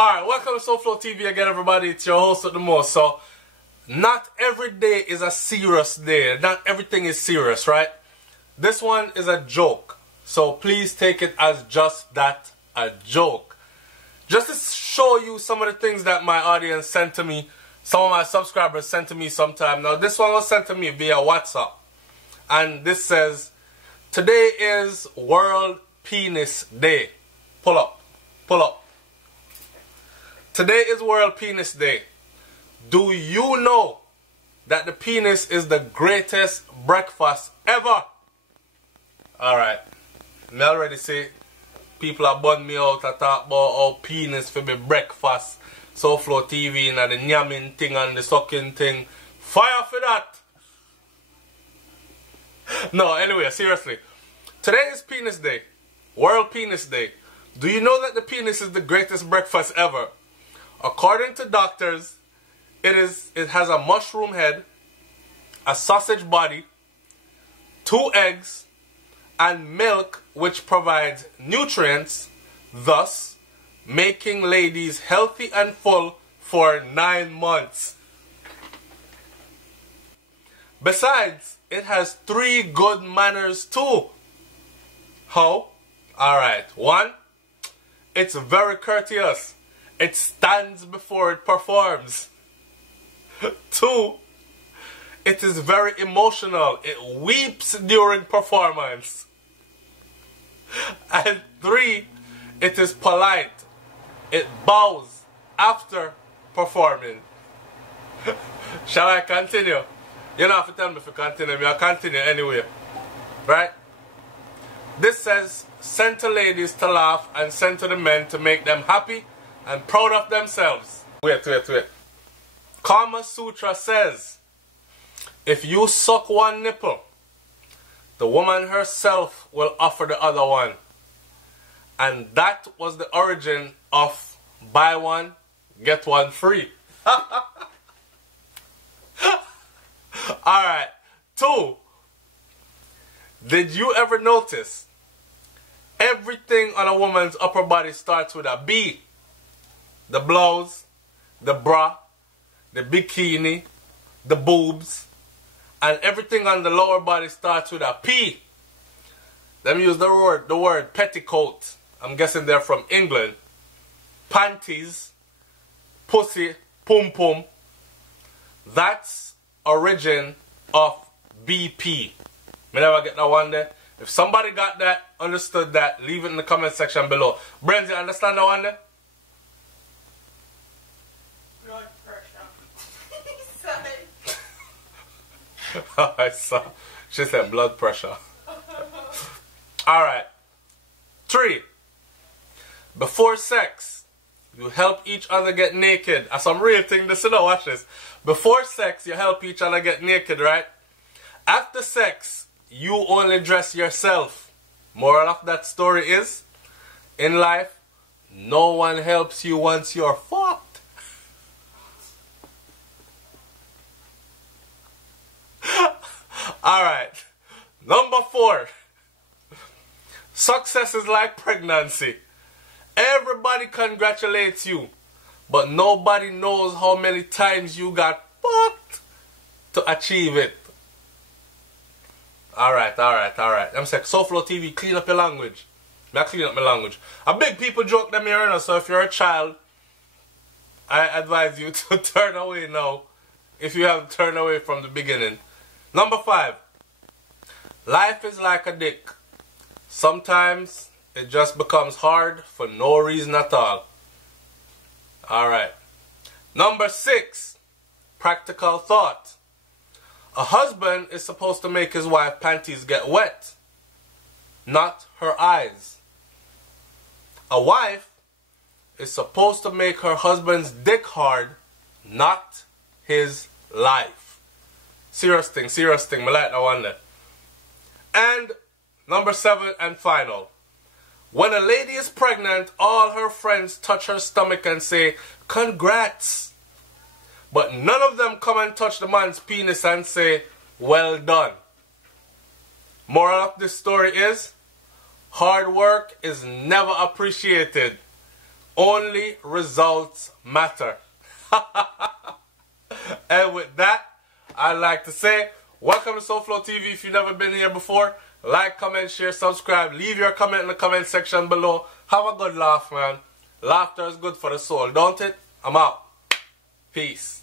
Alright, welcome to SouFLoTV again, everybody. It's your host with the most. So, not every day is a serious day. Not everything is serious, right? This one is a joke. So, please take it as just that, a joke. Just to show you some of the things that my audience sent to me, some of my subscribers sent to me sometime. Now, this one was sent to me via WhatsApp. And this says, today is World Penis Day. Pull up. Pull up. Today is World Penis Day. Do you know that the penis is the greatest breakfast ever? Alright. I already say people are bun me out to talk about how penis for be breakfast. SouFLoTV and the nyamming thing and the sucking thing. Fire for that! No, anyway, seriously. Today is Penis Day. World Penis Day. Do you know that the penis is the greatest breakfast ever? According to doctors, it has a mushroom head, a sausage body, 2 eggs, and milk which provides nutrients, thus making ladies healthy and full for 9 months. Besides, it has 3 good manners too. How? Alright, 1, it's very courteous. It stands before it performs. 2, it is very emotional. It weeps during performance. And 3, it is polite. It bows after performing. Shall I continue? You don't have to tell me if you continue. I'll continue anyway. Right? This says, send to ladies to laugh and send to the men to make them happy and proud of themselves. Wait. Kama Sutra says, if you suck one nipple, the woman herself will offer the other one. And that was the origin of buy one, get one free. Alright. 2, did you ever notice everything on a woman's upper body starts with a B? The blouse, the bra, the bikini, the boobs, and everything on the lower body starts with a P. Let me use the word petticoat. I'm guessing they're from England. Panties, pussy, pum pum. That's origin of BP. Me never get that one there. If somebody got that, understood that, leave it in the comment section below. Brains, you understand that one there? Blood pressure. I saw. She said blood pressure. Alright. 3, before sex, you help each other get naked. That's some real thing. This is no watch this. Before sex, you help each other get naked, right? After sex, you only dress yourself. Moral of that story is, in life, no one helps you once you're fucked. Alright. Number 4. Success is like pregnancy. Everybody congratulates you, but nobody knows how many times you got fucked to achieve it. Alright. I'm saying, SouFLoTV, clean up your language. I clean up my language. A big people joke them here, you know, so if you're a child, I advise you to turn away now, if you haven't turned away from the beginning. Number 5. Life is like a dick. Sometimes it just becomes hard for no reason at all. Alright. Number 6. Practical thought. A husband is supposed to make his wife panties get wet, not her eyes. A wife is supposed to make her husband's dick hard, not his life. Serious thing. I like that one there. And number 7 and final. When a lady is pregnant, all her friends touch her stomach and say, congrats. But none of them come and touch the man's penis and say, well done. Moral of this story is, hard work is never appreciated. Only results matter. And with that, I'd like to say, welcome to SouFLoTV. If you've never been here before, like, comment, share, subscribe. Leave your comment in the comment section below. Have a good laugh, man. Laughter is good for the soul, don't it? I'm out. Peace.